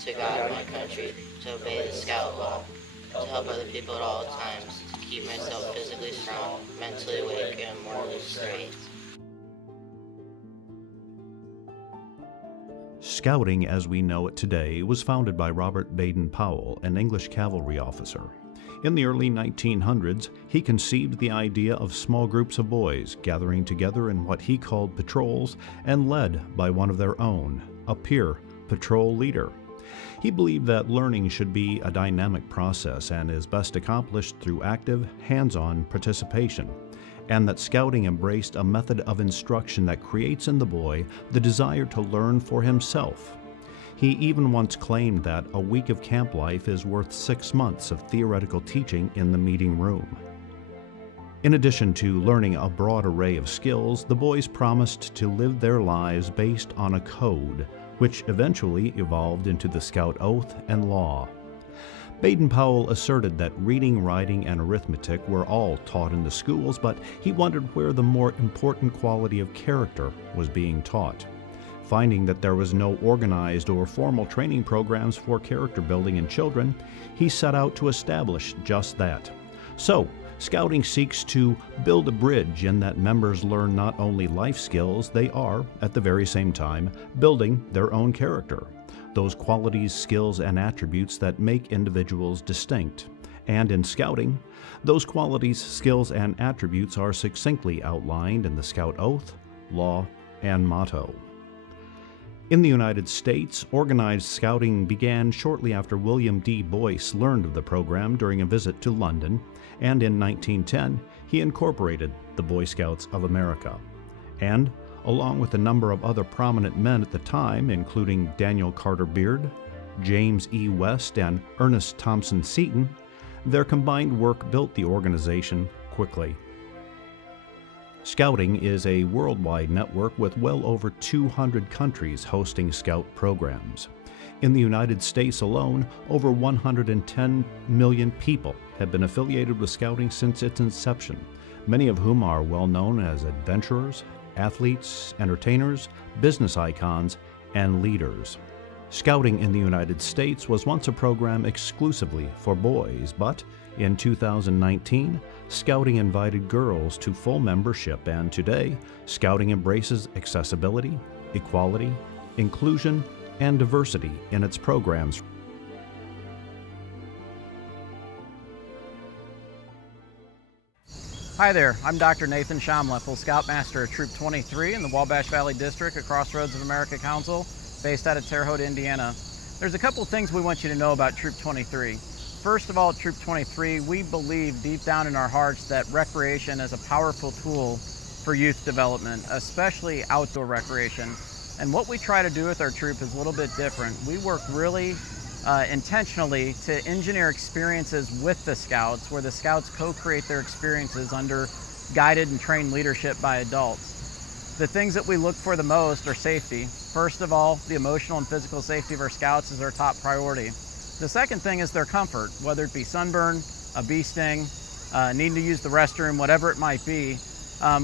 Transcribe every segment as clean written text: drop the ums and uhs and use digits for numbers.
to God and my country, to obey the Scout law, to help other people at all times, to keep myself physically strong, mentally awake, and morally straight. Scouting as we know it today was founded by Robert Baden-Powell, an English cavalry officer. In the early 1900s, he conceived the idea of small groups of boys gathering together in what he called patrols and led by one of their own, a peer patrol leader. He believed that learning should be a dynamic process and is best accomplished through active, hands-on participation, and that Scouting embraced a method of instruction that creates in the boy the desire to learn for himself. He even once claimed that a week of camp life is worth 6 months of theoretical teaching in the meeting room. In addition to learning a broad array of skills, the boys promised to live their lives based on a code, which eventually evolved into the Scout Oath and Law. Baden-Powell asserted that reading, writing, and arithmetic were all taught in the schools, but he wondered where the more important quality of character was being taught. Finding that there was no organized or formal training programs for character building in children, he set out to establish just that. So, Scouting seeks to build a bridge in that members learn not only life skills, they are, at the very same time, building their own character. Those qualities, skills, and attributes that make individuals distinct. And in Scouting, those qualities, skills, and attributes are succinctly outlined in the Scout Oath, Law, and Motto. In the United States, organized Scouting began shortly after William D. Boyce learned of the program during a visit to London, and in 1910, he incorporated the Boy Scouts of America. And along with a number of other prominent men at the time, including Daniel Carter Beard, James E. West, and Ernest Thompson Seton, their combined work built the organization quickly. Scouting is a worldwide network with well over 200 countries hosting Scout programs. In the United States alone, over 110 million people have been affiliated with Scouting since its inception, many of whom are well known as adventurers, athletes, entertainers, business icons, and leaders. Scouting in the United States was once a program exclusively for boys, but in 2019, Scouting invited girls to full membership, and today, Scouting embraces accessibility, equality, inclusion, and diversity in its programs. Hi there, I'm Dr. Nathan Schaumleffel, Scoutmaster of Troop 23 in the Wabash Valley District at Crossroads of America Council, based out of Terre Haute, Indiana. There's a couple things we want you to know about Troop 23. First of all, Troop 23, we believe deep down in our hearts that recreation is a powerful tool for youth development, especially outdoor recreation. And what we try to do with our troop is a little bit different. We work really intentionally to engineer experiences with the Scouts, where the Scouts co-create their experiences under guided and trained leadership by adults. The things that we look for the most are safety. First of all, the emotional and physical safety of our Scouts is our top priority. The second thing is their comfort, whether it be sunburn, a bee sting, needing to use the restroom, whatever it might be.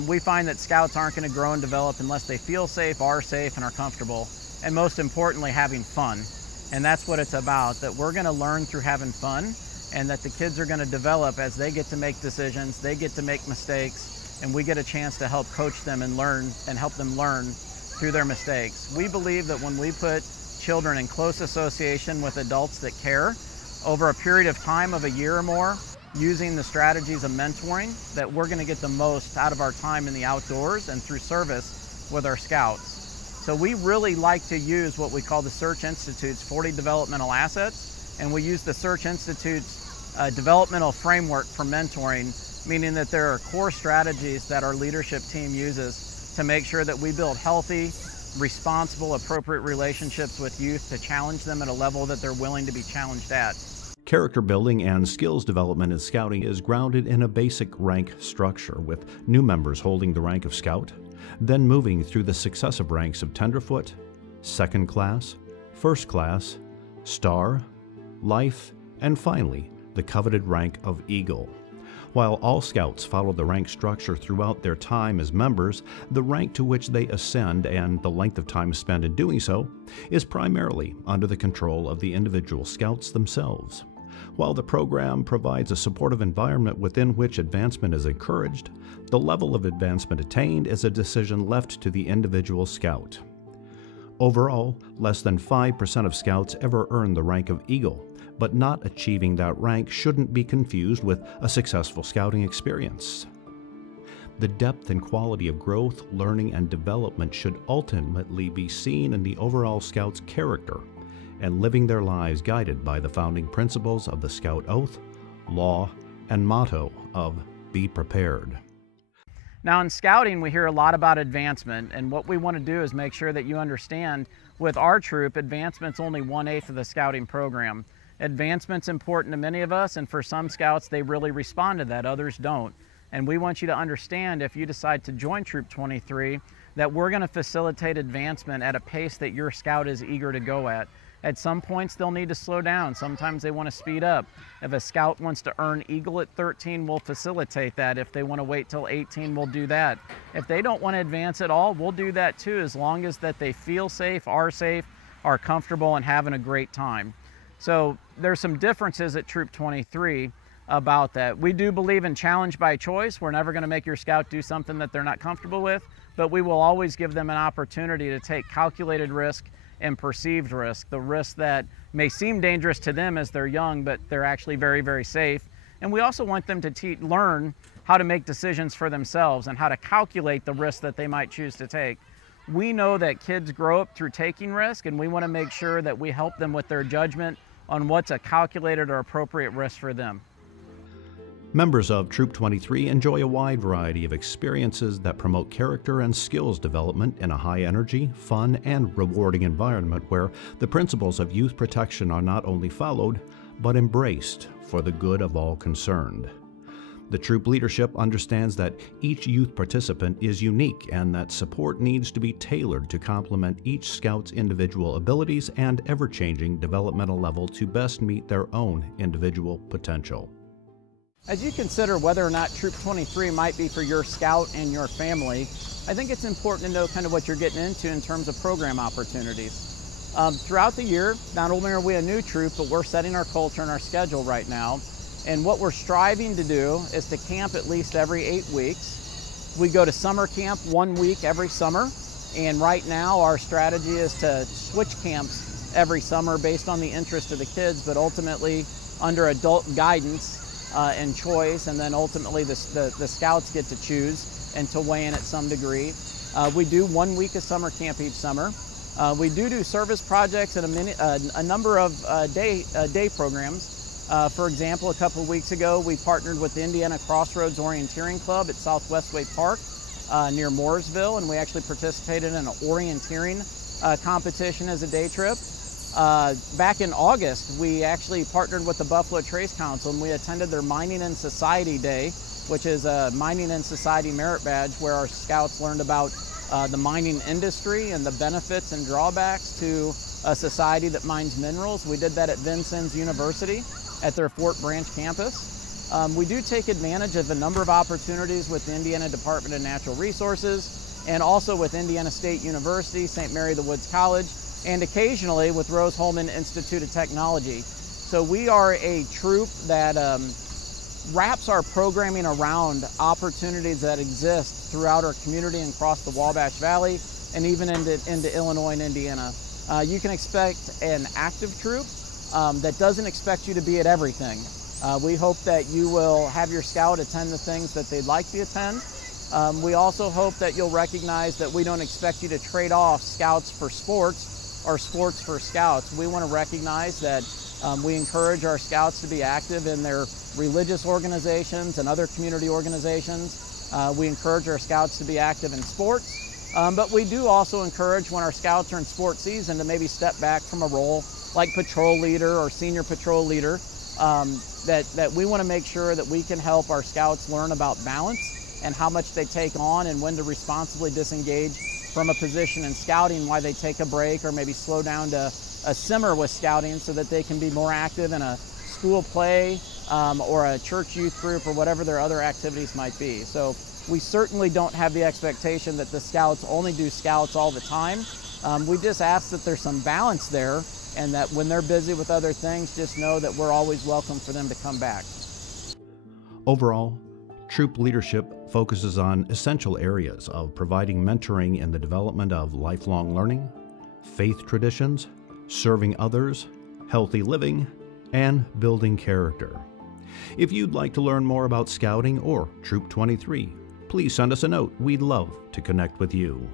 We find that Scouts aren't going to grow and develop unless they feel safe, are safe, and are comfortable. And most importantly, having fun. And that's what it's about, that we're going to learn through having fun, and that the kids are going to develop as they get to make decisions, they get to make mistakes, and we get a chance to help coach them and learn and help them learn through their mistakes. We believe that when we put children in close association with adults that care over a period of time of a year or more, using the strategies of mentoring, that we're going to get the most out of our time in the outdoors and through service with our Scouts. So we really like to use what we call the Search Institute's 40 developmental assets, and we use the Search Institute's developmental framework for mentoring, meaning that there are core strategies that our leadership team uses to make sure that we build healthy, responsible, appropriate relationships with youth to challenge them at a level that they're willing to be challenged at. Character building and skills development in Scouting is grounded in a basic rank structure, with new members holding the rank of Scout, then moving through the successive ranks of Tenderfoot, Second Class, First Class, Star, Life, and finally, the coveted rank of Eagle. While all Scouts follow the rank structure throughout their time as members, the rank to which they ascend and the length of time spent in doing so is primarily under the control of the individual Scouts themselves. While the program provides a supportive environment within which advancement is encouraged, the level of advancement attained is a decision left to the individual Scout. Overall, less than 5% of Scouts ever earn the rank of Eagle, but not achieving that rank shouldn't be confused with a successful Scouting experience. The depth and quality of growth, learning, and development should ultimately be seen in the overall Scout's character and living their lives guided by the founding principles of the Scout Oath, law, and motto of Be Prepared. Now in Scouting, we hear a lot about advancement, and what we want to do is make sure that you understand with our troop, advancement's only 1/8 of the Scouting program. Advancement's important to many of us, and for some Scouts, they really respond to that, others don't. And we want you to understand, if you decide to join Troop 23, that we're going to facilitate advancement at a pace that your Scout is eager to go at. At some points, they'll need to slow down. Sometimes they want to speed up. If a Scout wants to earn Eagle at 13, we'll facilitate that. If they want to wait till 18, we'll do that. If they don't want to advance at all, we'll do that too, as long as that they feel safe, are comfortable, and having a great time. So there's some differences at Troop 23 about that. We do believe in challenge by choice. We're never going to make your Scout do something that they're not comfortable with, but we will always give them an opportunity to take calculated risk and perceived risk, the risk that may seem dangerous to them as they're young, but they're actually very, very safe. And we also want them to learn how to make decisions for themselves and how to calculate the risk that they might choose to take. We know that kids grow up through taking risk, and we want to make sure that we help them with their judgment on what's a calculated or appropriate risk for them. Members of Troop 23 enjoy a wide variety of experiences that promote character and skills development in a high-energy, fun, and rewarding environment where the principles of youth protection are not only followed, but embraced for the good of all concerned. The troop leadership understands that each youth participant is unique and that support needs to be tailored to complement each Scout's individual abilities and ever-changing developmental level to best meet their own individual potential. As you consider whether or not Troop 23 might be for your Scout and your family, I think it's important to know kind of what you're getting into in terms of program opportunities. Throughout the year, not only are we a new troop, but we're setting our culture and our schedule right now. And what we're striving to do is to camp at least every 8 weeks. We go to summer camp 1 week every summer. And right now our strategy is to switch camps every summer based on the interest of the kids, but ultimately under adult guidance and choice, and then ultimately the Scouts get to choose and to weigh in at some degree. We do 1 week of summer camp each summer. We do service projects and a number of day programs. For example, a couple of weeks ago, we partnered with the Indiana Crossroads Orienteering Club at South Westway Park near Mooresville, and we actually participated in an orienteering competition as a day trip. Back in August, we actually partnered with the Buffalo Trace Council, and we attended their Mining and Society Day, which is a Mining and Society Merit Badge, where our Scouts learned about the mining industry and the benefits and drawbacks to a society that mines minerals. We did that at Vincennes University at their Fort Branch campus. We do take advantage of a number of opportunities with the Indiana Department of Natural Resources and also with Indiana State University, St. Mary the Woods College, and occasionally with Rose-Hulman Institute of Technology. So we are a troop that wraps our programming around opportunities that exist throughout our community and across the Wabash Valley and even into Illinois and Indiana. You can expect an active troop that doesn't expect you to be at everything. We hope that you will have your Scout attend the things that they'd like to attend. We also hope that you'll recognize that we don't expect you to trade off Scouts for sports or sports for Scouts. We want to recognize that we encourage our Scouts to be active in their religious organizations and other community organizations. We encourage our Scouts to be active in sports, but we do also encourage when our Scouts are in sports season to maybe step back from a role like patrol leader or senior patrol leader, that we want to make sure that we can help our Scouts learn about balance and how much they take on and when to responsibly disengage from a position in Scouting, why they take a break or maybe slow down to a simmer with Scouting so that they can be more active in a school play or a church youth group or whatever their other activities might be. So we certainly don't have the expectation that the Scouts only do Scouts all the time. We just ask that there's some balance there, and that when they're busy with other things, just know that we're always welcome for them to come back. Overall, troop leadership focuses on essential areas of providing mentoring in the development of lifelong learning, faith traditions, serving others, healthy living, and building character. If you'd like to learn more about Scouting or Troop 23, please send us a note. We'd love to connect with you.